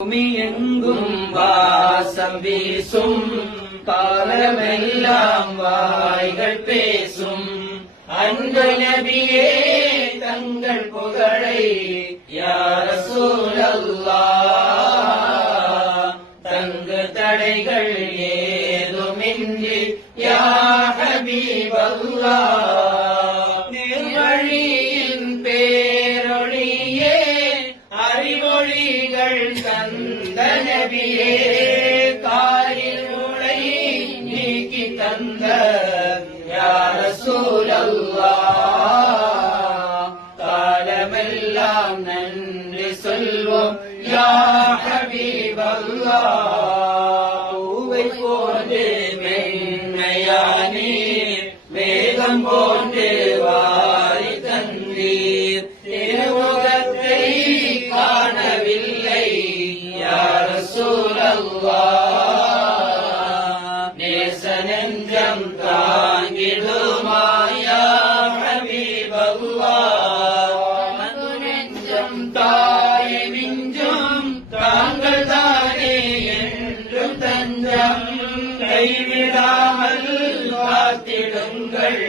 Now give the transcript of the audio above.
பூமி எங்கும் வாசம் வீசும் காலமெல்லாம் வாய்கள் பேசும் அன்பு நபியே தங்கள் புகழை யா ரசூலல்லாஹ் தங்கு தடைகள் ஏதுமின்றி யா ஹபீபல்லாஹ் நேர்வழியின் பேரொளியே அறிவொளிகள் தந்த நபியே காரிருளை நீக்கி தந்த யா ரசூலல்லாஹ் காலமெல்லாம் நன்றி சொல்வோம் யா ஹபீபல்லாஹ் பூவை போன்று மென்மையானே வேகம் போன்று வாரி தந்தீர் திருமுகத்தை காணவில்லை யா ரசூலல்லாஹ் நேச நெஞ்சம் தாங்கிடுமா யா ஹபீபல்லாஹ் அன்பு நெஞ்சம் தாயை விஞ்சும் தாங்கள் தானே என்றும் தஞ்சம் கைவிடாமல் காத்திடுங்கள்